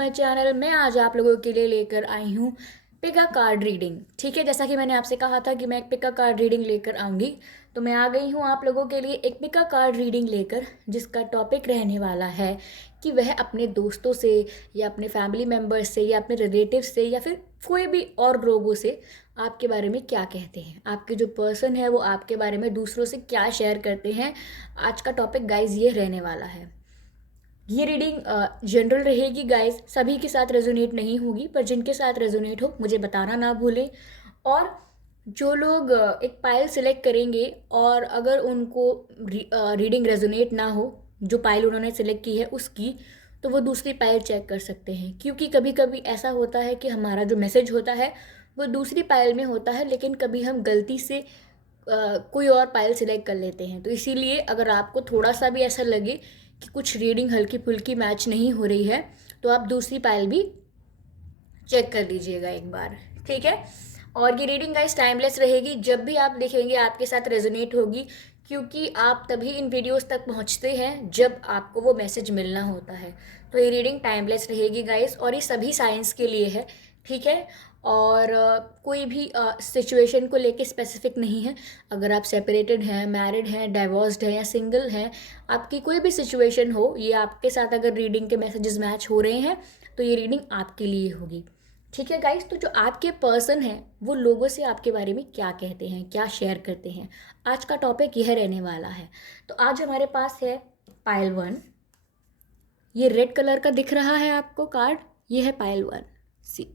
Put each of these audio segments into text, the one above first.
My channel. मैं आज आप लोगों के लिए लेकर आई हूँ पिका कार्ड रीडिंग। ठीक है, जैसा कि मैंने आपसे कहा था कि मैं एक पिका कार्ड रीडिंग लेकर आऊँगी, तो मैं आ गई हूँ आप लोगों के लिए एक पिका कार्ड रीडिंग लेकर, जिसका टॉपिक रहने वाला है कि वह अपने दोस्तों से या अपने फैमिली मेम्बर्स से या अपने रिलेटिव से या फिर कोई भी और लोगों से आपके बारे में क्या कहते हैं। आपके जो पर्सन है वो आपके बारे में दूसरों से क्या शेयर करते हैं। आज का टॉपिक गाइज ये रहने वाला है। ये रीडिंग जनरल रहेगी गाइस, सभी के साथ रेजोनेट नहीं होगी, पर जिनके साथ रेजोनेट हो मुझे बताना ना भूलें। और जो लोग एक पाइल सिलेक्ट करेंगे और अगर उनको रीडिंग रेजोनेट ना हो, जो पाइल उन्होंने सिलेक्ट की है उसकी, तो वो दूसरी पाइल चेक कर सकते हैं। क्योंकि कभी कभी ऐसा होता है कि हमारा जो मैसेज होता है वो दूसरी पाइल में होता है, लेकिन कभी हम गलती से कोई और पाइल सिलेक्ट कर लेते हैं। तो इसीलिए अगर आपको थोड़ा सा भी ऐसा लगे कि कुछ रीडिंग हल्की फुल्की मैच नहीं हो रही है, तो आप दूसरी पाइल भी चेक कर लीजिएगा एक बार। ठीक है, और ये रीडिंग गाइस टाइमलेस रहेगी। जब भी आप देखेंगे आपके साथ रेजोनेट होगी, क्योंकि आप तभी इन वीडियोस तक पहुंचते हैं जब आपको वो मैसेज मिलना होता है। तो ये रीडिंग टाइमलेस रहेगी गाइस, और ये सभी साइंस के लिए है। ठीक है, और कोई भी सिचुएशन को लेके स्पेसिफिक नहीं है। अगर आप सेपरेटेड हैं, मैरिड हैं, डाइवोर्स्ड हैं या सिंगल हैं, आपकी कोई भी सिचुएशन हो, ये आपके साथ अगर रीडिंग के मैसेजेस मैच हो रहे हैं तो ये रीडिंग आपके लिए होगी। ठीक है गाइस, तो जो आपके पर्सन हैं वो लोगों से आपके बारे में क्या कहते हैं, क्या शेयर करते हैं, आज का टॉपिक यह रहने वाला है। तो आज हमारे पास है पाइल 1। ये रेड कलर का दिख रहा है आपको कार्ड, ये है pile 1। See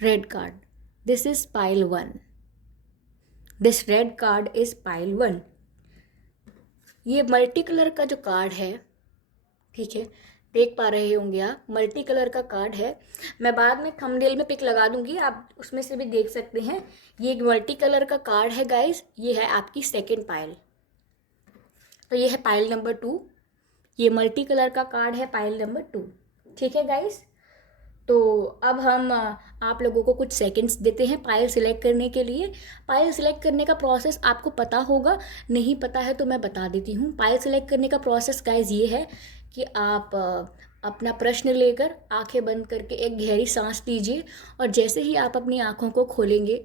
red card, this is pile 1। This red card is pile 1। ये मल्टी कलर का जो कार्ड है, ठीक है, देख पा रहे होंगे आप, मल्टी कलर का कार्ड है। मैं बाद में थंबनेल में पिक लगा दूंगी, आप उसमें से भी देख सकते हैं। ये एक मल्टी कलर का कार्ड है गाइस। ये है आपकी सेकंड पाइल। तो ये है पाइल नंबर 2। ये मल्टी कलर का कार्ड है पाइल नंबर 2। ठीक है गाइस, तो अब हम आप लोगों को कुछ सेकंड्स देते हैं पायल सिलेक्ट करने के लिए। पायल सिलेक्ट करने का प्रोसेस आपको पता होगा, नहीं पता है तो मैं बता देती हूँ। पायल सिलेक्ट करने का प्रोसेस गाइस ये है कि आप अपना प्रश्न लेकर आंखें बंद करके एक गहरी सांस लीजिए, और जैसे ही आप अपनी आंखों को खोलेंगे,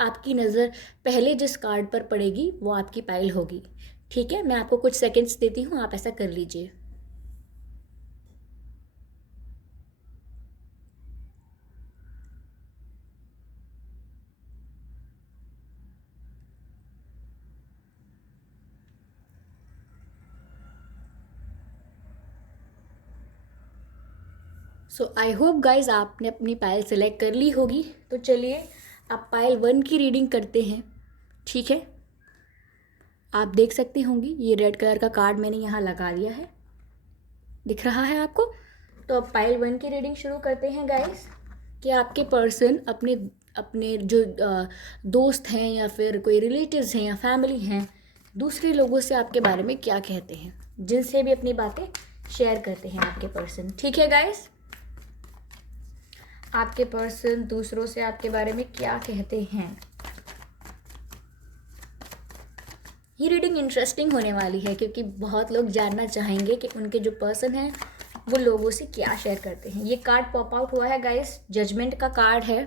आपकी नज़र पहले जिस कार्ड पर पड़ेगी वो आपकी पायल होगी। ठीक है, मैं आपको कुछ सेकंड्स देती हूँ, आप ऐसा कर लीजिए। सो आई होप गाइज आपने अपनी पायल सेलेक्ट कर ली होगी। तो चलिए आप पायल 1 की रीडिंग करते हैं। ठीक है, आप देख सकते होंगे ये रेड कलर का कार्ड मैंने यहाँ लगा दिया है, दिख रहा है आपको। तो अब पायल 1 की रीडिंग शुरू करते हैं गाइज, कि आपके पर्सन अपने अपने जो दोस्त हैं या फिर कोई रिलेटिव्स हैं या फैमिली हैं, दूसरे लोगों से आपके बारे में क्या कहते हैं, जिनसे भी अपनी बातें शेयर करते हैं आपके पर्सन। ठीक है गाइज, आपके पर्सन दूसरों से आपके बारे में क्या कहते हैं। ये रीडिंग इंटरेस्टिंग होने वाली है, क्योंकि बहुत लोग जानना चाहेंगे कि उनके जो पर्सन हैं वो लोगों से क्या शेयर करते हैं। ये कार्ड पॉप आउट हुआ है गाइस, जजमेंट का कार्ड है।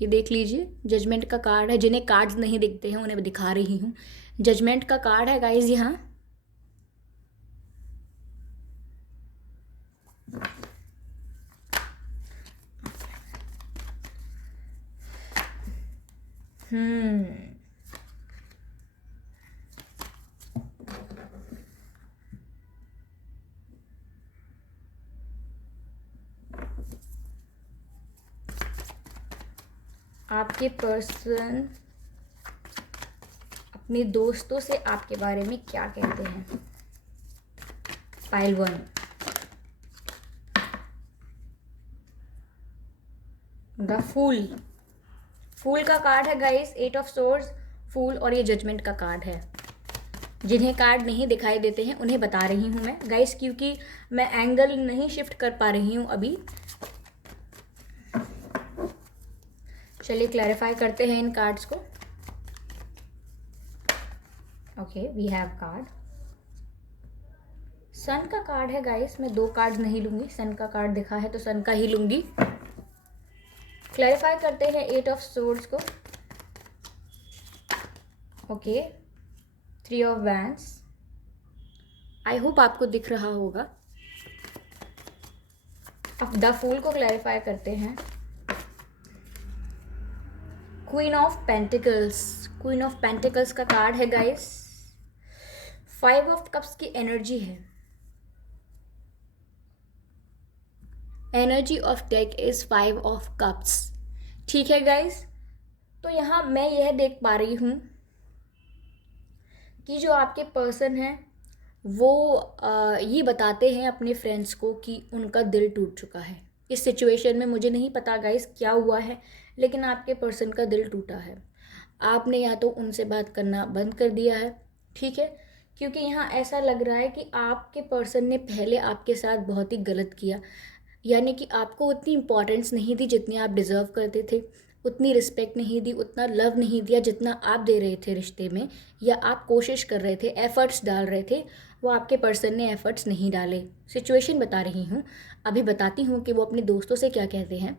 ये देख लीजिए, जजमेंट का कार्ड है। जिन्हें कार्ड्स नहीं दिखते हैं उन्हें दिखा रही हूँ, जजमेंट का कार्ड है गाइस यहाँ। आपके पर्सन अपने दोस्तों से आपके बारे में क्या कहते हैं। Pile 1, the fool. फूल का कार्ड है गाइस, 8 ऑफ सोर्ड्स, फूल, और ये जजमेंट का कार्ड है। जिन्हें कार्ड नहीं दिखाई देते हैं उन्हें बता रही हूँ मैं गाइस, क्योंकि मैं एंगल नहीं शिफ्ट कर पा रही हूँ अभी। चलिए क्लैरिफाई करते हैं इन कार्ड्स को। ओके, वी हैव कार्ड सन का कार्ड है गाइस, मैं 2 कार्ड नहीं लूँगी, सन का कार्ड दिखा है तो सन का ही लूँगी। क्लैरिफाई करते हैं 8 ऑफ सोर्ड्स को। Okay, 3 of wands, I hope आपको दिख रहा होगा। अब द फूल को क्लैरिफाई करते हैं। Queen of pentacles, queen of pentacles का कार्ड है गाइस। 5 ऑफ कप्स की एनर्जी है। Energy of deck is 5 of cups. ठीक है गाइस, तो यहाँ मैं यह देख पा रही हूँ कि जो आपके पर्सन हैं वो ये बताते हैं अपने फ्रेंड्स को कि उनका दिल टूट चुका है। इस सिचुएशन में मुझे नहीं पता गाइस क्या हुआ है, लेकिन आपके पर्सन का दिल टूटा है। आपने या तो उनसे बात करना बंद कर दिया है, ठीक है, क्योंकि यहाँ ऐसा लग रहा है कि आपके पर्सन ने पहले आपके साथ बहुत ही गलत किया, यानी कि आपको उतनी इम्पोर्टेंस नहीं दी जितनी आप डिज़र्व करते थे, उतनी रिस्पेक्ट नहीं दी, उतना लव नहीं दिया जितना आप दे रहे थे रिश्ते में, या आप कोशिश कर रहे थे, एफ़र्ट्स डाल रहे थे, वो आपके पर्सन ने एफ़र्ट्स नहीं डाले। सिचुएशन बता रही हूँ, अभी बताती हूँ कि वो अपने दोस्तों से क्या कहते हैं।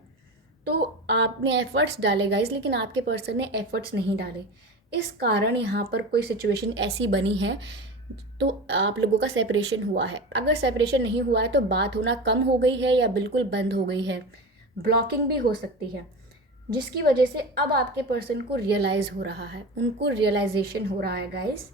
तो आपने एफ़र्ट्स डाले गाइस, लेकिन आपके पर्सन ने एफ़र्ट्स नहीं डाले, इस कारण यहाँ पर कोई सिचुएशन ऐसी बनी है तो आप लोगों का सेपरेशन हुआ है। अगर सेपरेशन नहीं हुआ है तो बात होना कम हो गई है या बिल्कुल बंद हो गई है, ब्लॉकिंग भी हो सकती है, जिसकी वजह से अब आपके पर्सन को रियलाइज़ हो रहा है, उनको रियलाइजेशन हो रहा है गाइस।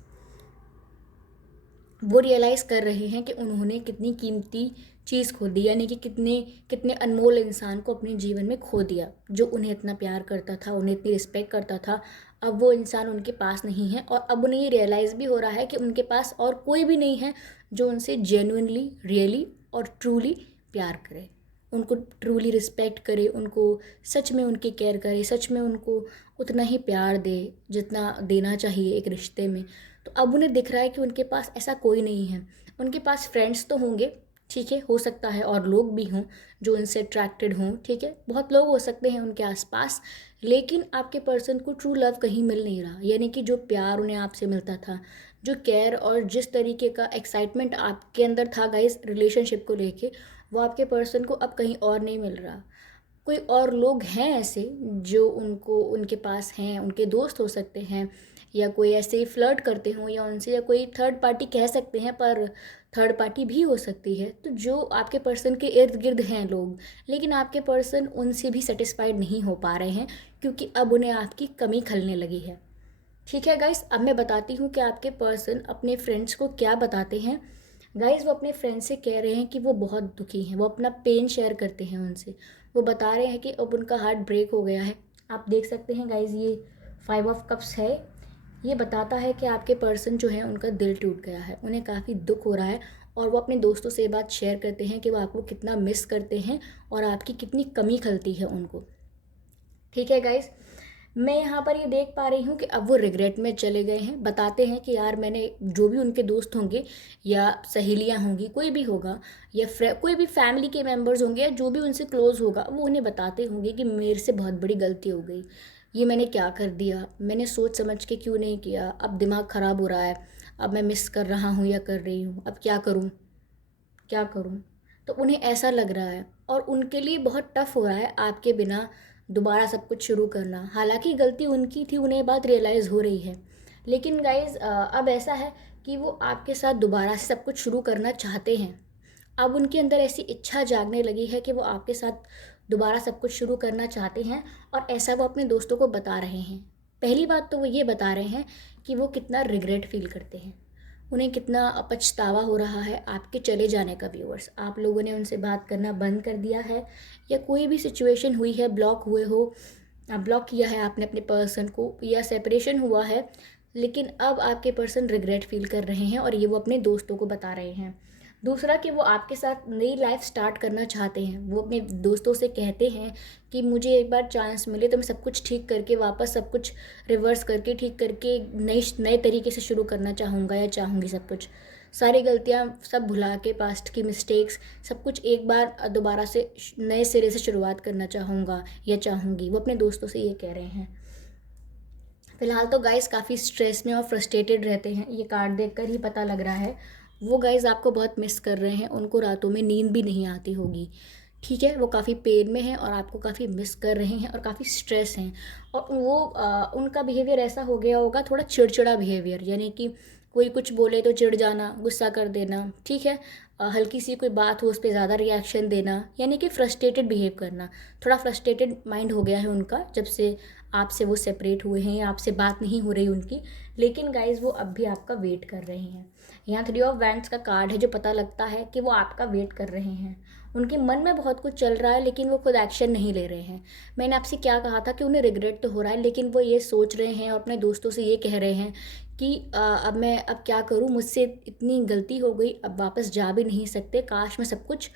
वो रियलाइज़ कर रहे हैं कि उन्होंने कितनी कीमती चीज़ खो दी, यानी कि कितने कितने अनमोल इंसान को अपने जीवन में खो दिया, जो उन्हें इतना प्यार करता था, उन्हें इतनी रिस्पेक्ट करता था। अब वो इंसान उनके पास नहीं है और अब उन्हें ये रियलाइज़ भी हो रहा है कि उनके पास और कोई भी नहीं है जो उनसे जेन्युइनली, रियली और ट्रूली प्यार करे, उनको ट्रूली रिस्पेक्ट करे, उनको सच में उनकी केयर करे, सच में उनको उतना ही प्यार दे जितना देना चाहिए एक रिश्ते में। तो अब उन्हें दिख रहा है कि उनके पास ऐसा कोई नहीं है। उनके पास फ्रेंड्स तो होंगे, ठीक है, हो सकता है और लोग भी हों जो उनसे अट्रैक्टेड हों, ठीक है, बहुत लोग हो सकते हैं उनके आसपास, लेकिन आपके पर्सन को ट्रू लव कहीं मिल नहीं रहा, यानी कि जो प्यार उन्हें आपसे मिलता था, जो केयर और जिस तरीके का एक्साइटमेंट आपके अंदर था गाइस रिलेशनशिप को लेके, वो आपके पर्सन को अब कहीं और नहीं मिल रहा। कोई और लोग हैं ऐसे जो उनको उनके पास हैं, उनके दोस्त हो सकते हैं, या कोई ऐसे ही फ्लर्ट करते हों या उनसे, या कोई थर्ड पार्टी कह सकते हैं, पर थर्ड पार्टी भी हो सकती है। तो जो आपके पर्सन के इर्द गिर्द हैं लोग, लेकिन आपके पर्सन उनसे भी सेटिस्फाइड नहीं हो पा रहे हैं, क्योंकि अब उन्हें आपकी कमी खलने लगी है। ठीक है गाइस, अब मैं बताती हूँ कि आपके पर्सन अपने फ्रेंड्स को क्या बताते हैं। गाइस, वो अपने फ्रेंड्स से कह रहे हैं कि वो बहुत दुखी हैं, वो अपना पेन शेयर करते हैं उनसे। वो बता रहे हैं कि अब उनका हार्ट ब्रेक हो गया है। आप देख सकते हैं गाइस, ये 5 ऑफ कप्स है। ये बताता है कि आपके पर्सन जो है उनका दिल टूट गया है, उन्हें काफ़ी दुख हो रहा है, और वो अपने दोस्तों से बात शेयर करते हैं कि वो आपको कितना मिस करते हैं और आपकी कितनी कमी खलती है उनको। ठीक है गाइस, मैं यहाँ पर ये देख पा रही हूँ कि अब वो रिग्रेट में चले गए हैं। बताते हैं कि यार मैंने, जो भी उनके दोस्त होंगे या सहेलियाँ होंगी, कोई भी होगा, या कोई भी फैमिली के मेंबर्स होंगे, या जो भी उनसे क्लोज होगा, वो उन्हें बताते होंगे कि मेरे से बहुत बड़ी गलती हो गई, ये मैंने क्या कर दिया, मैंने सोच समझ के क्यों नहीं किया, अब दिमाग ख़राब हो रहा है, अब मैं मिस कर रहा हूँ या कर रही हूँ, अब क्या करूँ क्या करूँ। तो उन्हें ऐसा लग रहा है और उनके लिए बहुत टफ हो रहा है आपके बिना दोबारा सब कुछ शुरू करना। हालांकि गलती उनकी थी, उन्हें बात रियलाइज़ हो रही है, लेकिन गाइज़ अब ऐसा है कि वो आपके साथ दोबारा से सब कुछ शुरू करना चाहते हैं। अब उनके अंदर ऐसी इच्छा जागने लगी है कि वो आपके साथ दोबारा सब कुछ शुरू करना चाहते हैं, और ऐसा वो अपने दोस्तों को बता रहे हैं। पहली बात तो वो ये बता रहे हैं कि वो कितना रिग्रेट फील करते हैं, उन्हें कितना पछतावा हो रहा है आपके चले जाने का। व्यूअर्स, आप लोगों ने उनसे बात करना बंद कर दिया है, या कोई भी सिचुएशन हुई है, ब्लॉक हुए हो, ब्लॉक किया है आपने अपने पर्सन को, या सेपरेशन हुआ है, लेकिन अब आपके पर्सन रिग्रेट फील कर रहे हैं और ये वो अपने दोस्तों को बता रहे हैं। दूसरा कि वो आपके साथ नई लाइफ स्टार्ट करना चाहते हैं। वो अपने दोस्तों से कहते हैं कि मुझे एक बार चांस मिले तो मैं सब कुछ ठीक करके, वापस सब कुछ रिवर्स करके, ठीक करके नए तरीके से शुरू करना चाहूँगा या चाहूँगी। सब कुछ, सारी गलतियाँ सब भुला के, पास्ट की मिस्टेक्स सब कुछ एक बार दोबारा से नए सिरे से शुरुआत करना चाहूँगा या चाहूँगी। वो अपने दोस्तों से ये कह रहे हैं। फ़िलहाल तो गाइस काफ़ी स्ट्रेस में और फ्रस्ट्रेटेड रहते हैं, ये कार्ड देखकर ही पता लग रहा है। वो गाइज़ आपको बहुत मिस कर रहे हैं, उनको रातों में नींद भी नहीं आती होगी, ठीक है। वो काफ़ी पेन में हैं और आपको काफ़ी मिस कर रहे हैं और काफ़ी स्ट्रेस हैं। और वो उनका बिहेवियर ऐसा हो गया होगा, थोड़ा चिड़चिड़ा बिहेवियर, यानी कि कोई कुछ बोले तो चिढ़ जाना, गुस्सा कर देना, ठीक है। हल्की सी कोई बात हो उस पर ज़्यादा रिएक्शन देना, यानी कि फ्रस्ट्रेटेड बिहेव करना। थोड़ा फ्रस्ट्रेटेड माइंड हो गया है उनका जब से आपसे वो सेपरेट हुए हैं या आपसे बात नहीं हो रही उनकी। लेकिन गाइज़ वो अब भी आपका वेट कर रहे हैं। यहाँ 3 ऑफ वैंड्स का कार्ड है जो पता लगता है कि वो आपका वेट कर रहे हैं। उनके मन में बहुत कुछ चल रहा है लेकिन वो खुद एक्शन नहीं ले रहे हैं। मैंने आपसे क्या कहा था कि उन्हें रिग्रेट तो हो रहा है, लेकिन वो ये सोच रहे हैं और अपने दोस्तों से ये कह रहे हैं कि अब मैं अब क्या करूँ, मुझसे इतनी गलती हो गई, अब वापस जा भी नहीं सकते, काश मैं सब कुछ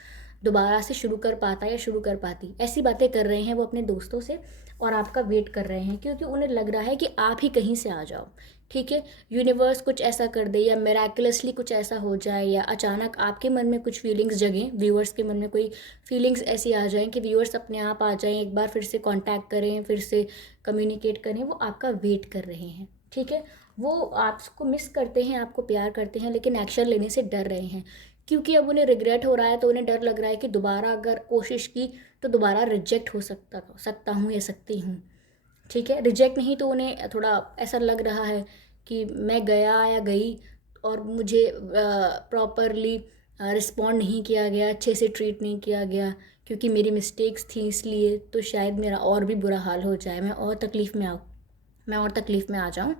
दोबारा से शुरू कर पाता या शुरू कर पाती। ऐसी बातें कर रहे हैं वो अपने दोस्तों से और आपका वेट कर रहे हैं, क्योंकि उन्हें लग रहा है कि आप ही कहीं से आ जाओ, ठीक है। यूनिवर्स कुछ ऐसा कर दे या मेराकुलसली कुछ ऐसा हो जाए या अचानक आपके मन में कुछ फीलिंग्स जगें, व्यूअर्स के मन में कोई फीलिंग्स ऐसी आ जाएं कि व्यूअर्स अपने आप आ जाएं, एक बार फिर से कांटेक्ट करें, फिर से कम्युनिकेट करें। वो आपका वेट कर रहे हैं, ठीक है। वो आपको मिस करते हैं, आपको प्यार करते हैं, लेकिन एक्शन लेने से डर रहे हैं, क्योंकि अब उन्हें रिग्रेट हो रहा है। तो उन्हें डर लग रहा है कि दोबारा अगर कोशिश की तो दोबारा रिजेक्ट हो सकता हूँ या सकती हूँ, ठीक है। रिजेक्ट नहीं तो उन्हें थोड़ा ऐसा लग रहा है कि मैं गया या गई और मुझे प्रॉपरली रिस्पॉन्ड नहीं किया गया, अच्छे से ट्रीट नहीं किया गया, क्योंकि मेरी मिस्टेक्स थी, इसलिए तो शायद मेरा और भी बुरा हाल हो जाए, मैं और तकलीफ़ में आ जाऊँ।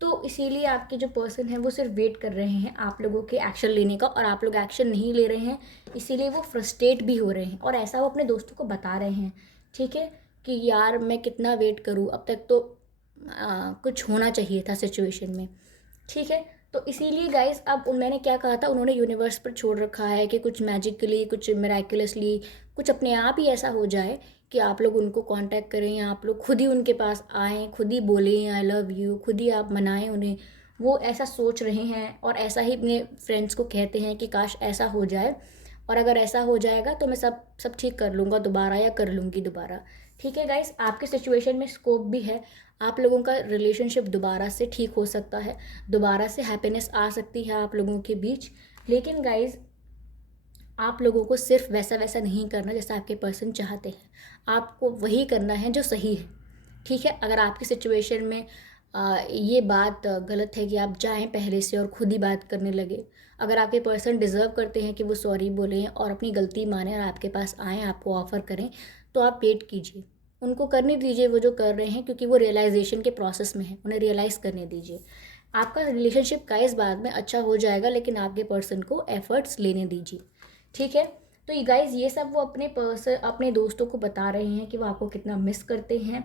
तो इसीलिए आपके जो पर्सन है वो सिर्फ वेट कर रहे हैं आप लोगों के एक्शन लेने का, और आप लोग एक्शन नहीं ले रहे हैं, इसीलिए वो फ्रस्ट्रेट भी हो रहे हैं। और ऐसा वो अपने दोस्तों को बता रहे हैं, ठीक है, कि यार मैं कितना वेट करूँ, अब तक तो कुछ होना चाहिए था सिचुएशन में, ठीक है। तो इसीलिए गाइस अब मैंने क्या कहा था, उन्होंने यूनिवर्स पर छोड़ रखा है कि कुछ मैजिकली, कुछ मिराकुलसली, कुछ अपने आप ही ऐसा हो जाए कि आप लोग उनको कांटेक्ट करें या आप लोग खुद ही उनके पास आएँ, खुद ही बोलें आई लव यू, खुद ही आप मनाएं उन्हें। वो ऐसा सोच रहे हैं और ऐसा ही अपने फ्रेंड्स को कहते हैं कि काश ऐसा हो जाए, और अगर ऐसा हो जाएगा तो मैं सब सब ठीक कर लूँगा दोबारा या कर लूँगी दोबारा, ठीक है गाइस। आपके सिचुएशन में स्कोप भी है, आप लोगों का रिलेशनशिप दोबारा से ठीक हो सकता है, दोबारा से हैप्पीनेस आ सकती है आप लोगों के बीच। लेकिन गाइज़ आप लोगों को सिर्फ वैसा वैसा नहीं करना जैसा आपके पर्सन चाहते हैं, आपको वही करना है जो सही है, ठीक है। अगर आपकी सिचुएशन में ये बात गलत है कि आप जाएं पहले से और खुद ही बात करने लगे, अगर आपके पर्सन डिज़र्व करते हैं कि वो सॉरी बोलें और अपनी गलती माने और आपके पास आएँ, आपको ऑफ़र करें, तो आप वेट कीजिए, उनको करने दीजिए वो जो कर रहे हैं, क्योंकि वो रियलाइजेशन के प्रोसेस में है, उन्हें रियलाइज़ करने दीजिए। आपका रिलेशनशिप गाइस बाद में अच्छा हो जाएगा, लेकिन आपके पर्सन को एफर्ट्स लेने दीजिए, ठीक है। तो ये गाइस ये सब वो अपने दोस्तों को बता रहे हैं कि वो आपको कितना मिस करते हैं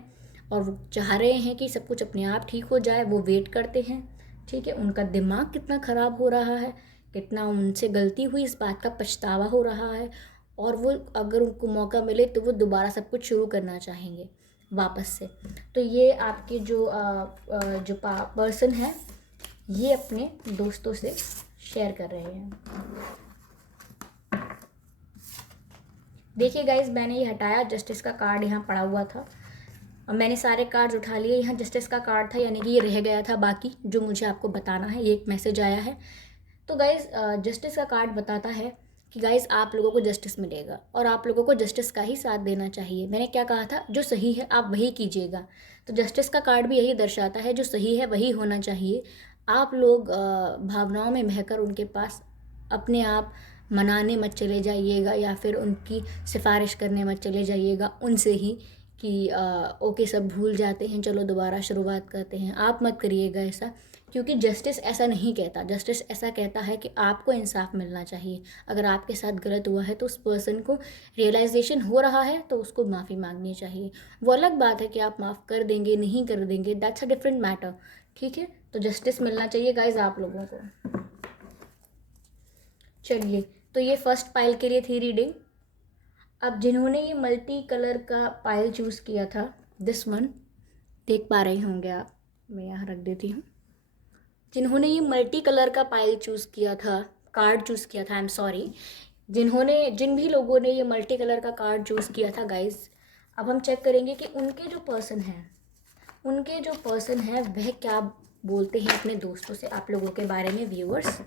और वो चाह रहे हैं कि सब कुछ अपने आप ठीक हो जाए, वो वेट करते हैं, ठीक है। उनका दिमाग कितना ख़राब हो रहा है, कितना उनसे गलती हुई इस बात का पछतावा हो रहा है, और वो अगर उनको मौका मिले तो वो दोबारा सब कुछ शुरू करना चाहेंगे वापस से। तो ये आपके जो पर्सन है ये अपने दोस्तों से शेयर कर रहे हैं। देखिए गाइज मैंने ये हटाया, जस्टिस का कार्ड यहाँ पड़ा हुआ था, अब मैंने सारे कार्ड्स उठा लिए, यहाँ जस्टिस का कार्ड था, यानी कि ये रह गया था बाकी जो मुझे आपको बताना है, ये एक मैसेज आया है। तो गाइज़ जस्टिस का कार्ड बताता है कि गाइज़ आप लोगों को जस्टिस मिलेगा और आप लोगों को जस्टिस का ही साथ देना चाहिए। मैंने क्या कहा था, जो सही है आप वही कीजिएगा। तो जस्टिस का कार्ड भी यही दर्शाता है, जो सही है वही होना चाहिए। आप लोग भावनाओं में बहकर उनके पास अपने आप मनाने मत चले जाइएगा या फिर उनकी सिफारिश करने मत चले जाइएगा उनसे ही कि ओके सब भूल जाते हैं, चलो दोबारा शुरुआत करते हैं। आप मत करिएगा ऐसा, क्योंकि जस्टिस ऐसा नहीं कहता। जस्टिस ऐसा कहता है कि आपको इंसाफ मिलना चाहिए। अगर आपके साथ गलत हुआ है तो उस पर्सन को रियलाइजेशन हो रहा है तो उसको माफ़ी मांगनी चाहिए। वो अलग बात है कि आप माफ़ कर देंगे नहीं कर देंगे, दैट्स अ डिफरेंट मैटर, ठीक है। तो जस्टिस मिलना चाहिए गाइज आप लोगों को। चलिए, तो ये फर्स्ट पाइल के लिए थी रीडिंग। अब जिन्होंने ये मल्टी कलर का पाइल चूज़ किया था, दिस वन, देख पा रहे होंगे आप, मैं यहाँ रख देती हूँ। जिन्होंने ये मल्टी कलर का पाइल चूज़ किया था, कार्ड चूज़ किया था, आई एम सॉरी, जिन भी लोगों ने ये मल्टी कलर का कार्ड चूज़ किया था गाइज, अब हम चेक करेंगे कि उनके जो पर्सन है वह क्या बोलते हैं अपने दोस्तों से आप लोगों के बारे में, व्यूअर्स,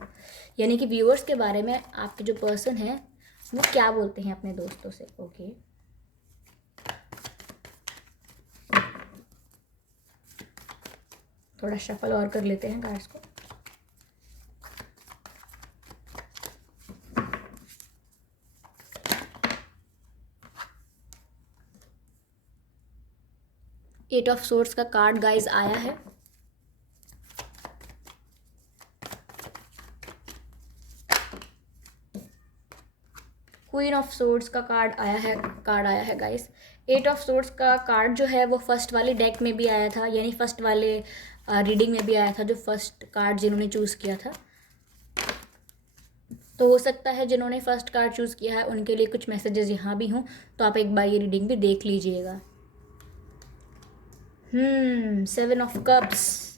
यानी कि व्यूअर्स के बारे में आपके जो पर्सन हैं वो क्या बोलते हैं अपने दोस्तों से। ओके, थोड़ा शफल और कर लेते हैं कार्ड्स को। एट ऑफ सोर्ड्स का कार्ड गाइस आया है। क्वीन ऑफ सोर्ड्स का कार्ड आया है गाइस। एट ऑफ सोर्ड्स का कार्ड जो है वो फर्स्ट वाले डेक में भी आया था, यानी फर्स्ट वाले रीडिंग में भी आया था, जो फर्स्ट कार्ड जिन्होंने चूज़ किया था। तो हो सकता है जिन्होंने फर्स्ट कार्ड चूज़ किया है उनके लिए कुछ मैसेजेस यहाँ भी हों, तो आप एक बार ये रीडिंग भी देख लीजिएगा। 7 ऑफ कप्स,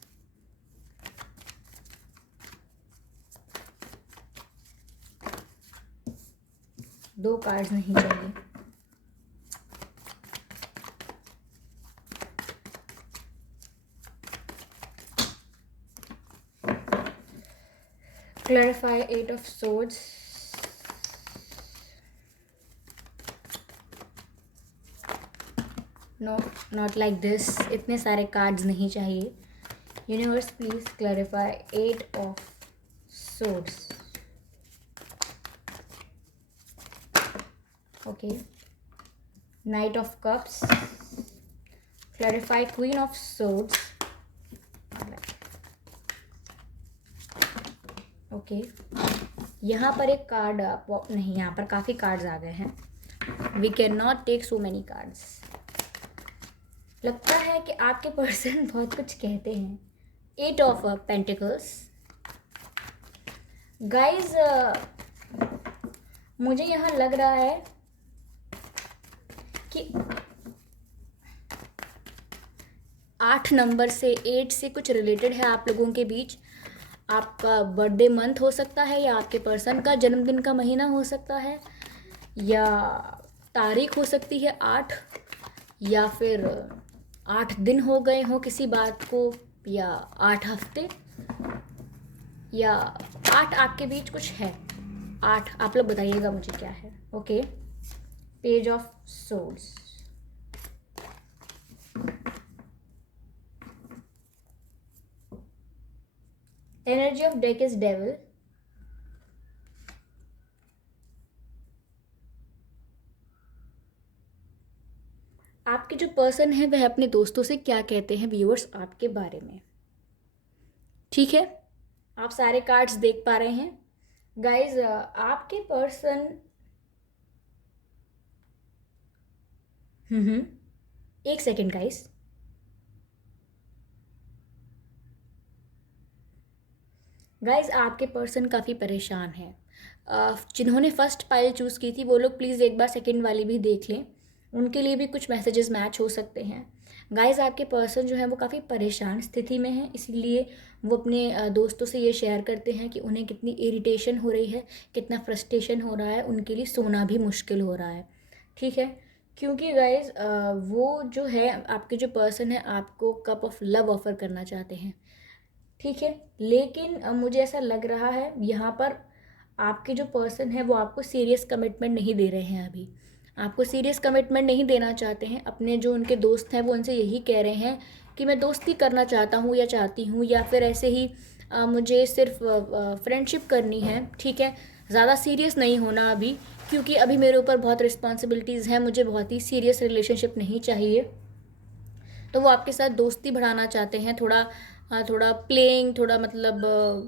दो कार्ड्स नहीं चाहिए। Clarify 8 of swords, no not like this, इतने सारे कार्ड्स नहीं चाहिए। Universe please clarify 8 of swords. Okay, knight of cups, clarify queen of swords. Okay, यहाँ पर एक कार्ड नहीं, यहाँ पर काफ़ी कार्ड्स आ गए हैं। We can not take so many cards. लगता है कि आपके पर्सन बहुत कुछ कहते हैं। 8 ऑफ पेंटिकल्स गाइज, मुझे यहाँ लग रहा है कि 8 नंबर से, 8 से कुछ रिलेटेड है आप लोगों के बीच। आपका बर्थडे मंथ हो सकता है, या आपके पर्सन का जन्मदिन का महीना हो सकता है, या तारीख हो सकती है 8, या फिर 8 दिन हो गए हो किसी बात को, या 8 हफ्ते, या 8 आपके बीच कुछ है। 8 आप लोग बताइएगा मुझे क्या है। Okay, page of swords, energy of deck is devil, आपके जो पर्सन है वह अपने दोस्तों से क्या कहते हैं व्यूअर्स आपके बारे में। ठीक है, आप सारे कार्ड्स देख पा रहे हैं गाइज। आपके पर्सन एक सेकेंड गाइज, आपके पर्सन काफ़ी परेशान है। जिन्होंने फर्स्ट पाइल चूज़ की थी वो लोग प्लीज़ एक बार सेकंड वाली भी देख लें, उनके लिए भी कुछ मैसेजेस मैच हो सकते हैं। गाइज, आपके पर्सन जो है वो काफ़ी परेशान स्थिति में है, इसीलिए वो अपने दोस्तों से ये शेयर करते हैं कि उन्हें कितनी इरिटेशन हो रही है, कितना फ्रस्ट्रेशन हो रहा है, उनके लिए सोना भी मुश्किल हो रहा है। ठीक है, क्योंकि गाइज वो जो है, आपके जो पर्सन है आपको कप ऑफ लव ऑफ़र करना चाहते हैं। ठीक है, लेकिन मुझे ऐसा लग रहा है यहाँ पर आपके जो पर्सन है वो आपको सीरियस कमिटमेंट नहीं दे रहे हैं। अभी आपको सीरियस कमिटमेंट नहीं देना चाहते हैं। अपने जो उनके दोस्त हैं वो उनसे यही कह रहे हैं कि मैं दोस्ती करना चाहता हूँ या चाहती हूँ, या फिर ऐसे ही मुझे सिर्फ फ्रेंडशिप करनी है। ठीक है, ज़्यादा सीरियस नहीं होना अभी, क्योंकि अभी मेरे ऊपर बहुत रिस्पॉन्सिबिलिटीज़ हैं, मुझे बहुत ही सीरियस रिलेशनशिप नहीं चाहिए। तो वो आपके साथ दोस्ती बढ़ाना चाहते हैं, थोड़ा थोड़ा प्लेइंग, थोड़ा मतलब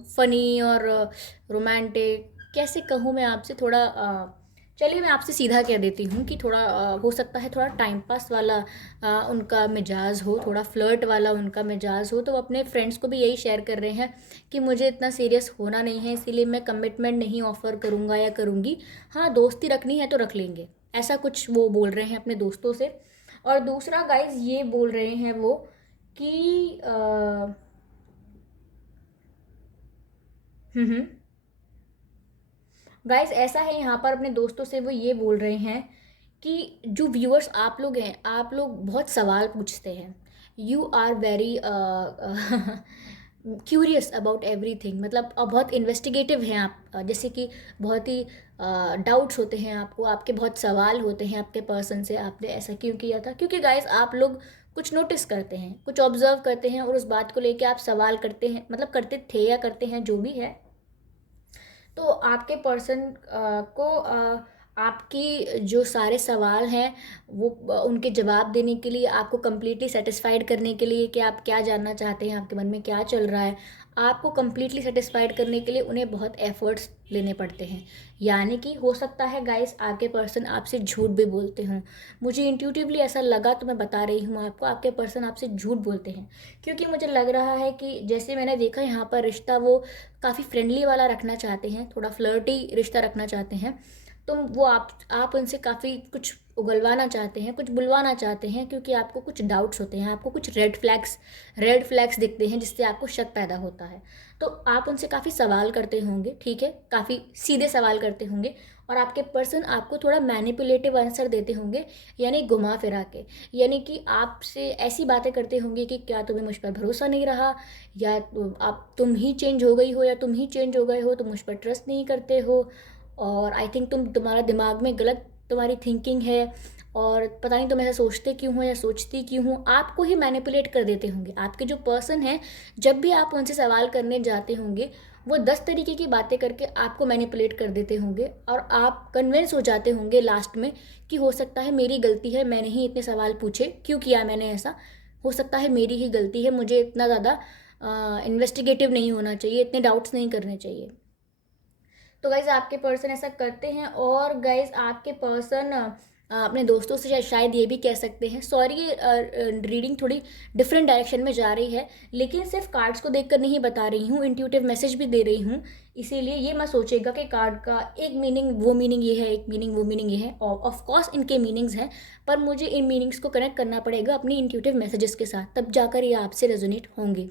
फ़नी और रोमांटिक, कैसे कहूँ मैं आपसे, थोड़ा चलिए मैं आपसे सीधा कह देती हूँ कि थोड़ा हो सकता है थोड़ा टाइम पास वाला उनका मिजाज हो, थोड़ा फ्लर्ट वाला उनका मिजाज हो। तो वो अपने फ्रेंड्स को भी यही शेयर कर रहे हैं कि मुझे इतना सीरियस होना नहीं है, इसीलिए मैं कमिटमेंट नहीं ऑफ़र करूँगा या करूँगी। हाँ, दोस्ती रखनी है तो रख लेंगे, ऐसा कुछ वो बोल रहे हैं अपने दोस्तों से। और दूसरा गाइज ये बोल रहे हैं वो कि गाइज ऐसा है यहाँ पर अपने दोस्तों से वो ये बोल रहे हैं कि जो व्यूअर्स आप लोग हैं, आप लोग बहुत सवाल पूछते हैं। You are very curious about everything, मतलब बहुत इन्वेस्टिगेटिव हैं आप, जैसे कि बहुत ही डाउट्स होते हैं आपको, आपके बहुत सवाल होते हैं आपके पर्सन से, आपने ऐसा क्यों किया था, क्योंकि गाइस आप लोग कुछ नोटिस करते हैं, कुछ ऑब्जर्व करते हैं और उस बात को लेके आप सवाल करते हैं, मतलब करते थे या करते हैं जो भी है। तो आपके पर्सन को आपकी जो सारे सवाल हैं वो उनके जवाब देने के लिए, आपको कम्प्लीटली सेटिस्फाइड करने के लिए कि आप क्या जानना चाहते हैं, आपके मन में क्या चल रहा है, आपको कम्प्लीटली सेटिस्फाइड करने के लिए उन्हें बहुत एफर्ट्स लेने पड़ते हैं। यानी कि हो सकता है गाइस आपके पर्सन आपसे झूठ भी बोलते हों, मुझे इंट्यूटिवली ऐसा लगा तो मैं बता रही हूँ आपको, आपके पर्सन आपसे झूठ बोलते हैं, क्योंकि मुझे लग रहा है कि जैसे मैंने देखा यहाँ पर रिश्ता वो काफ़ी फ्रेंडली वाला रखना चाहते हैं, थोड़ा फ्लर्टी रिश्ता रखना चाहते हैं। तो वो आप उनसे काफ़ी कुछ उगलवाना चाहते हैं, कुछ बुलवाना चाहते हैं, क्योंकि आपको कुछ डाउट्स होते हैं, आपको कुछ रेड फ्लैग्स दिखते हैं जिससे आपको शक पैदा होता है। तो आप उनसे काफ़ी सवाल करते होंगे, ठीक है, काफ़ी सीधे सवाल करते होंगे, और आपके पर्सन आपको थोड़ा मैनिपुलेटिव आंसर देते होंगे, यानी घुमा फिरा के, यानी कि आपसे ऐसी बातें करते होंगे कि क्या तुम्हें मुझ पर भरोसा नहीं रहा, या तुम ही चेंज हो गई हो, या तुम ही चेंज हो गए हो, तुम मुझ पर ट्रस्ट नहीं करते हो, और आई थिंक तुम्हारा दिमाग में गलत तुम्हारी थिंकिंग है, और पता नहीं तुम ऐसा सोचते क्यों हो या सोचती क्यों हो, आपको ही मैनिपुलेट कर देते होंगे आपके जो पर्सन हैं। जब भी आप उनसे सवाल करने जाते होंगे वो 10 तरीके की बातें करके आपको मैनिपुलेट कर देते होंगे, और आप कन्विंस हो जाते होंगे लास्ट में कि हो सकता है मेरी गलती है, मैंने ही इतने सवाल पूछे, क्यों किया मैंने ऐसा, हो सकता है मेरी ही गलती है, मुझे इतना ज़्यादा इन्वेस्टिगेटिव नहीं होना चाहिए, इतने डाउट्स नहीं करने चाहिए। तो गाइज आपके पर्सन ऐसा करते हैं, और गाइज आपके पर्सन अपने दोस्तों से शायद ये भी कह सकते हैं, सॉरी ये रीडिंग थोड़ी डिफरेंट डायरेक्शन में जा रही है, लेकिन सिर्फ कार्ड्स को देखकर नहीं बता रही हूँ, इंट्यूटिव मैसेज भी दे रही हूँ, इसीलिए ये मत सोचेगा कि कार्ड का एक मीनिंग वो मीनिंग ये है, एक मीनिंग वो मीनिंग ये है, और ऑफकोर्स इनके मीनिंग्स हैं, पर मुझे इन मीनिंग्स को कनेक्ट करना पड़ेगा अपनी इंट्यूटिव मैसेजेस के साथ, तब जाकर ये आपसे रेजोनेट होंगे।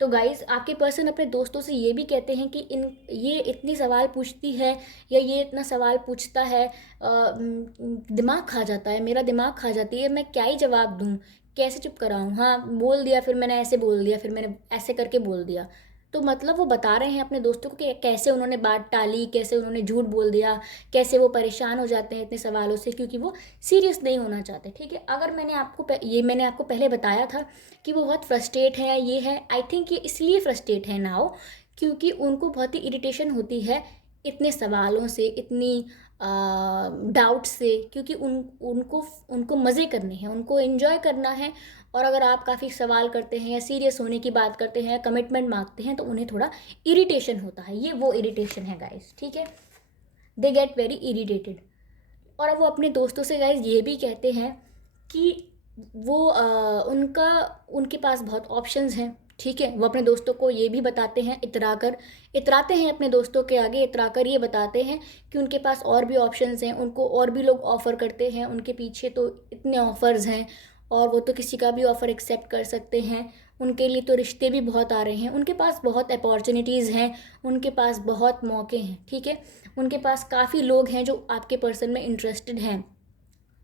तो गाइस आपके पर्सन अपने दोस्तों से ये भी कहते हैं कि इन ये इतनी सवाल पूछती है, या ये इतना सवाल पूछता है, दिमाग खा जाता है, मेरा दिमाग खा जाती है, मैं क्या ही जवाब दूँ, कैसे चुप कराऊँ, हाँ बोल दिया फिर मैंने ऐसे बोल दिया, फिर मैंने ऐसे करके बोल दिया। तो मतलब वो बता रहे हैं अपने दोस्तों को कि कैसे उन्होंने बात टाली, कैसे उन्होंने झूठ बोल दिया, कैसे वो परेशान हो जाते हैं इतने सवालों से, क्योंकि वो सीरियस नहीं होना चाहते, ठीक है। अगर मैंने आपको पहले बताया था कि वो बहुत फ्रस्ट्रेट है, ये है, आई थिंक ये इसलिए फ्रस्ट्रेट है नाउ, क्योंकि उनको बहुत ही इरिटेशन होती है इतने सवालों से, इतनी डाउट से, क्योंकि उनको उनको मज़े करने हैं, उनको एंजॉय करना है, और अगर आप काफ़ी सवाल करते हैं या सीरियस होने की बात करते हैं या कमिटमेंट मांगते हैं तो उन्हें थोड़ा इरिटेशन होता है, ये वो इरिटेशन है गाइस, ठीक है, दे गेट वेरी इरिटेटेड। और वो अपने दोस्तों से गाइस ये भी कहते हैं कि वो उनके पास बहुत ऑप्शंस हैं, ठीक है, वो अपने दोस्तों को ये भी बताते हैं, इतराते हैं अपने दोस्तों के आगे, इतराकर ये बताते हैं कि उनके पास और भी ऑप्शंस हैं, उनको और भी लोग ऑफ़र करते हैं, उनके पीछे तो इतने ऑफ़र्स हैं, और वो तो किसी का भी ऑफ़र एक्सेप्ट कर सकते हैं, उनके लिए तो रिश्ते भी बहुत आ रहे हैं, उनके पास बहुत अपॉर्चुनिटीज़ हैं, उनके पास बहुत मौके हैं, ठीक है, उनके पास काफ़ी लोग हैं जो आपके पर्सन में इंटरेस्टेड हैं।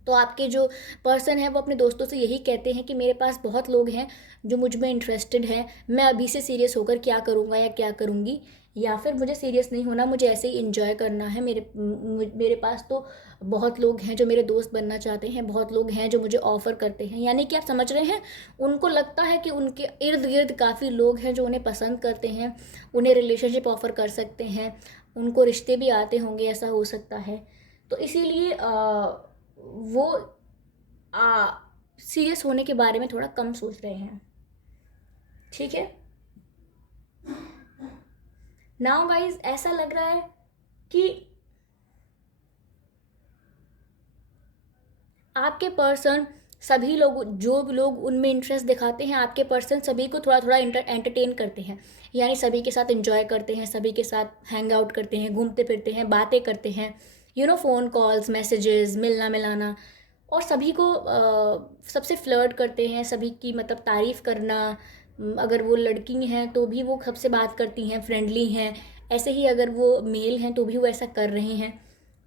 तो आपके जो पर्सन है वो अपने दोस्तों से यही कहते हैं कि मेरे पास बहुत लोग हैं जो मुझ में इंटरेस्टेड हैं, मैं अभी से सीरियस होकर क्या करूँगा या क्या करूँगी, या फिर मुझे सीरियस नहीं होना, मुझे ऐसे ही इंजॉय करना है, मेरे पास तो बहुत लोग हैं जो मेरे दोस्त बनना चाहते हैं, बहुत लोग हैं जो मुझे ऑफ़र करते हैं, यानी कि आप समझ रहे हैं, उनको लगता है कि उनके इर्द गिर्द काफ़ी लोग हैं जो उन्हें पसंद करते हैं, उन्हें रिलेशनशिप ऑफ़र कर सकते हैं, उनको रिश्ते भी आते होंगे, ऐसा हो सकता है। तो इसीलिए वो सीरियस होने के बारे में थोड़ा कम सोच रहे हैं, ठीक है। नाउ गाइस ऐसा लग रहा है कि आपके पर्सन सभी लोग, जो भी लोग उनमें इंटरेस्ट दिखाते हैं, आपके पर्सन सभी को थोड़ा थोड़ा एंटरटेन करते हैं, यानी सभी के साथ इंजॉय करते हैं, सभी के साथ हैंग आउट करते हैं, घूमते फिरते हैं, बातें करते हैं, फ़ोन कॉल्स, मैसेजेस, मिलना मिलाना, और सभी को सबसे फ्लर्ट करते हैं, सभी की मतलब तारीफ़ करना, अगर वो लड़की हैं तो भी वो सबसे बात करती हैं, फ्रेंडली हैं, ऐसे ही अगर वो मेल हैं तो भी वो ऐसा कर रहे हैं,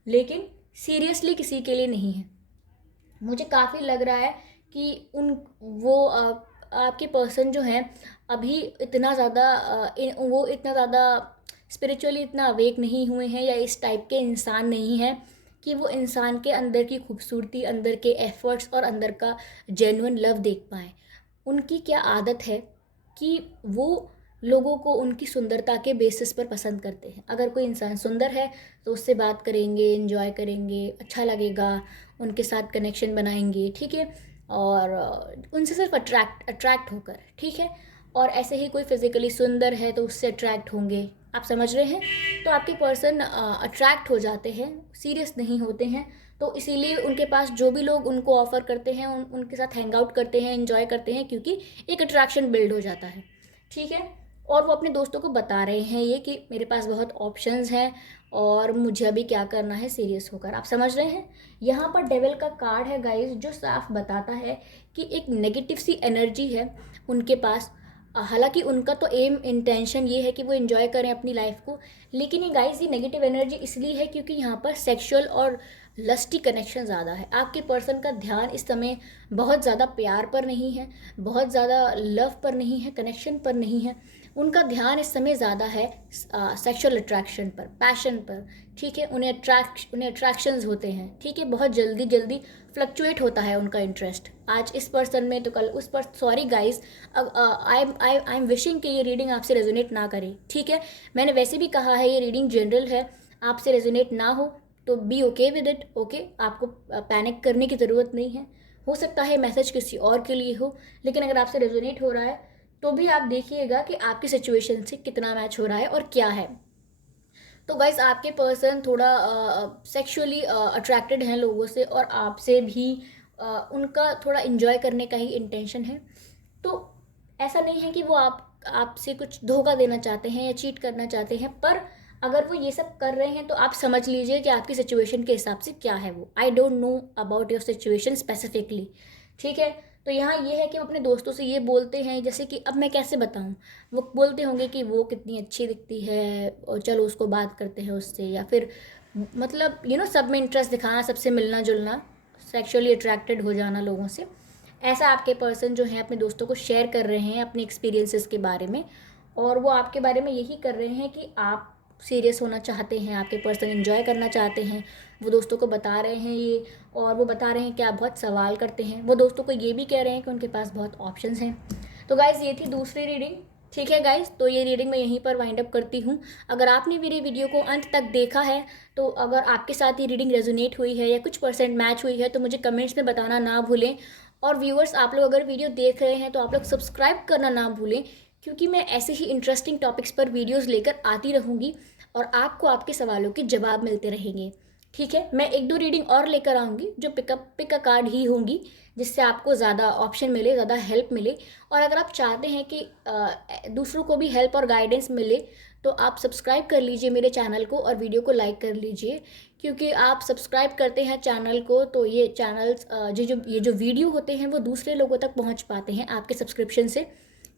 लेकिन सीरियसली किसी के लिए नहीं है। मुझे काफ़ी लग रहा है कि उन वो आपके पर्सन जो हैं अभी इतना ज़्यादा वो इतना ज़्यादा स्पिरिचुअली इतना अवेक नहीं हुए हैं या इस टाइप के इंसान नहीं हैं कि वो इंसान के अंदर की खूबसूरती, अंदर के एफर्ट्स और अंदर का जेन्युइन लव देख पाएँ। उनकी क्या आदत है कि वो लोगों को उनकी सुंदरता के बेसिस पर पसंद करते हैं। अगर कोई इंसान सुंदर है तो उससे बात करेंगे, एंजॉय करेंगे, अच्छा लगेगा, उनके साथ कनेक्शन बनाएंगे, ठीक है, और उनसे सिर्फ अट्रैक्ट होकर, ठीक है। और ऐसे ही कोई फिज़िकली सुंदर है तो उससे अट्रैक्ट होंगे, आप समझ रहे हैं। तो आपके पर्सन अट्रैक्ट हो जाते हैं, सीरियस नहीं होते हैं। तो इसीलिए उनके पास जो भी लोग उनको ऑफ़र करते हैं उनके साथ हैंग आउट करते हैं, एंजॉय करते हैं, क्योंकि एक अट्रैक्शन बिल्ड हो जाता है, ठीक है। और वो अपने दोस्तों को बता रहे हैं ये कि मेरे पास बहुत ऑप्शंस हैं और मुझे अभी क्या करना है सीरियस होकर, आप समझ रहे हैं। यहाँ पर डेविल का कार्ड है गाइस, जो साफ बताता है कि एक नेगेटिव सी एनर्जी है उनके पास। हालांकि उनका तो एम इंटेंशन ये है कि वो एंजॉय करें अपनी लाइफ को, लेकिन ये गाइस ये नेगेटिव एनर्जी इसलिए है क्योंकि यहाँ पर सेक्सुअल और लस्टी कनेक्शन ज़्यादा है। आपके पर्सन का ध्यान इस समय बहुत ज़्यादा प्यार पर नहीं है, बहुत ज़्यादा लव पर नहीं है, कनेक्शन पर नहीं है। उनका ध्यान इस समय ज़्यादा है सेक्सुअल अट्रैक्शन पर, पैशन पर, ठीक है। उन्हें अट्रैक्शंस होते हैं, ठीक है। बहुत जल्दी जल्दी फ्लक्चुएट होता है उनका इंटरेस्ट, आज इस पर्सन में तो कल उस पर। Sorry guys, I am wishing कि ये रीडिंग आपसे रेजोनेट ना करे, ठीक है। मैंने वैसे भी कहा है ये रीडिंग जनरल है, आपसे रेजोनेट ना हो तो be okay with it, okay. आपको पैनिक करने की ज़रूरत नहीं है। हो सकता है मैसेज किसी और के लिए हो, लेकिन अगर आपसे रेजोनेट हो रहा है तो भी आप देखिएगा कि आपकी सिचुएशन से कितना मैच हो रहा है और क्या है। तो गाइस आपके पर्सन थोड़ा सेक्सुअली अट्रैक्टेड हैं लोगों से, और आपसे भी उनका थोड़ा इन्जॉय करने का ही इंटेंशन है। तो ऐसा नहीं है कि वो आपसे कुछ धोखा देना चाहते हैं या चीट करना चाहते हैं, पर अगर वो ये सब कर रहे हैं तो आप समझ लीजिए कि आपकी सिचुएशन के हिसाब से क्या है वो। I don't know about your situation specifically, ठीक है। तो यहाँ ये है कि वो अपने दोस्तों से ये बोलते हैं, जैसे कि अब मैं कैसे बताऊँ, वो बोलते होंगे कि वो कितनी अच्छी दिखती है और चलो उसको बात करते हैं उससे, या फिर मतलब सब में इंटरेस्ट दिखाना, सबसे मिलना जुलना, सेक्सुअली अट्रैक्टेड हो जाना लोगों से। ऐसा आपके पर्सन जो हैं अपने दोस्तों को शेयर कर रहे हैं अपने एक्सपीरियंसेस के बारे में, और वो आपके बारे में यही कर रहे हैं कि आप सीरियस होना चाहते हैं, आपके पर्सन एंजॉय करना चाहते हैं। वो दोस्तों को बता रहे हैं ये, और वो बता रहे हैं कि आप बहुत सवाल करते हैं। वो दोस्तों को ये भी कह रहे हैं कि उनके पास बहुत ऑप्शंस हैं। तो गाइज़ ये थी दूसरी रीडिंग, ठीक है गाइज़। तो ये रीडिंग मैं यहीं पर वाइंड अप करती हूँ। अगर आपने मेरी वीडियो को अंत तक देखा है, तो अगर आपके साथ ये रीडिंग रेजोनेट हुई है या कुछ परसेंट मैच हुई है तो मुझे कमेंट्स में बताना ना भूलें। और व्यूअर्स, आप लोग अगर वीडियो देख रहे हैं तो आप लोग सब्सक्राइब करना ना भूलें, क्योंकि मैं ऐसे ही इंटरेस्टिंग टॉपिक्स पर वीडियोस लेकर आती रहूँगी और आपको आपके सवालों के जवाब मिलते रहेंगे, ठीक है। मैं एक दो रीडिंग और लेकर आऊँगी जो पिक अ कार्ड ही होंगी, जिससे आपको ज़्यादा ऑप्शन मिले, ज़्यादा हेल्प मिले। और अगर आप चाहते हैं कि दूसरों को भी हेल्प और गाइडेंस मिले, तो आप सब्सक्राइब कर लीजिए मेरे चैनल को और वीडियो को लाइक कर लीजिए, क्योंकि आप सब्सक्राइब करते हैं चैनल को तो ये चैनल्स ये जो वीडियो होते हैं वो दूसरे लोगों तक पहुंच पाते हैं आपके सब्सक्रिप्शन से,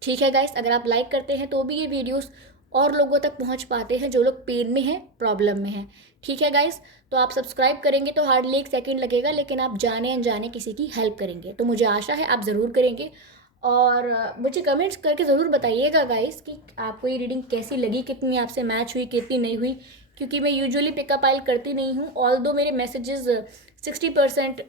ठीक है गाइस। अगर आप लाइक करते हैं तो भी ये वीडियोस और लोगों तक पहुंच पाते हैं जो लोग पेन में हैं, प्रॉब्लम में हैं, ठीक है गाइस। तो आप सब्सक्राइब करेंगे तो हार्डली 1 सेकंड लगेगा, लेकिन आप जाने अनजाने किसी की हेल्प करेंगे, तो मुझे आशा है आप ज़रूर करेंगे। और मुझे कमेंट्स करके ज़रूर बताइएगा गाइस कि आपको ये रीडिंग कैसी लगी, कितनी आपसे मैच हुई, कितनी नहीं हुई, क्योंकि मैं यूजुअली पिकअप आइल करती नहीं हूँ। ऑल दो मेरे मैसेजेस 60%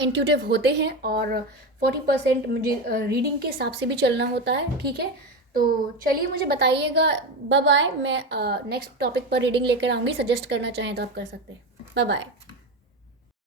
इंट्यूटिव होते हैं और 40% मुझे रीडिंग के हिसाब से भी चलना होता है, ठीक है। तो चलिए मुझे बताइएगा। Bye bye. मैं नेक्स्ट टॉपिक पर रीडिंग लेकर आऊँगी, सजेस्ट करना चाहें तो आप कर सकते हैं। Bye bye.